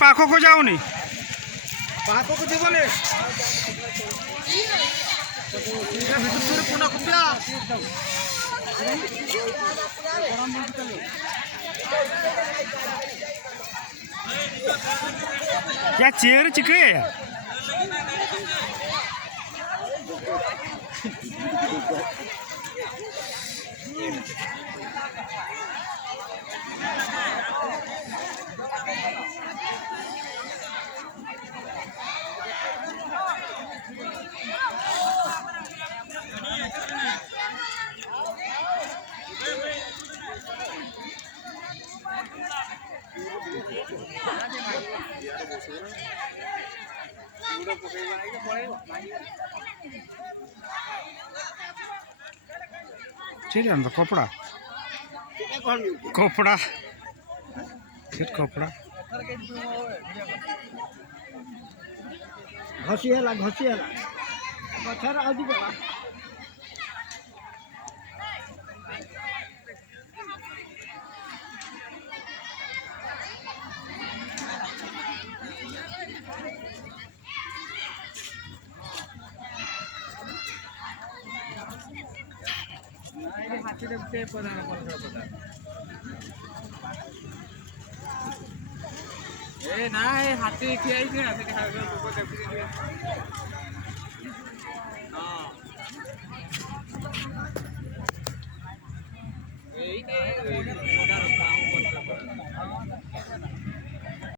ପାଖକୁ ଯାଉନି ପାଖକୁ ଯିବନି ଭିତରୁ ପୁନା କୁଟିଆ या चेयर चिकन है यार ठीक है तो कपड़ा कपड़ा फिर कपड़ा घसी है गछर आदि ना हाथी खियाई ना लोक देखुचे हाँ